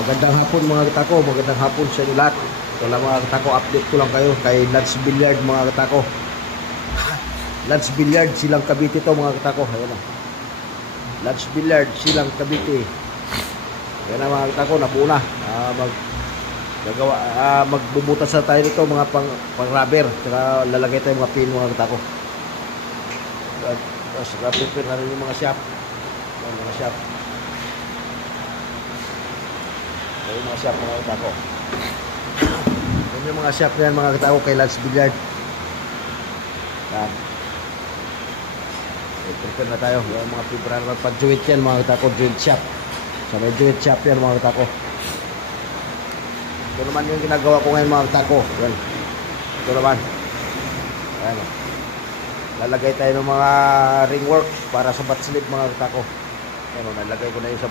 Magandang hapon mga katako, magandang hapon sa inyo lahat. Ito lang mga katako, update ko lang kayo kay Lance Billiard mga katako. Lance Billiard, Silang Cavite to mga katako. Ayan na. Lance Billiard, Silang Cavite. Ayan na mga katako, nabuo na. Magbubutas na tayo nito mga pang rubber. Saka lalagay tayo mga pin mga katako. Tapos prepare na rin yung mga shop. Ayan, mga shop. Yung mga shop mga katako. Yung mga shop na yan mga katako kay Lance Billiard. Yan. Prepare na tayo. Yung mga fibra na pag-joint yan mga katako. Joint shop. So may joint shop yan mga katako. Ito naman yung ginagawa ko ngayon mga katako. Yan. Ito naman. Ayan. Lalagay tayo ng mga ringwork para sa butt slip mga katako. Ayan. Nalagay ko na yung sa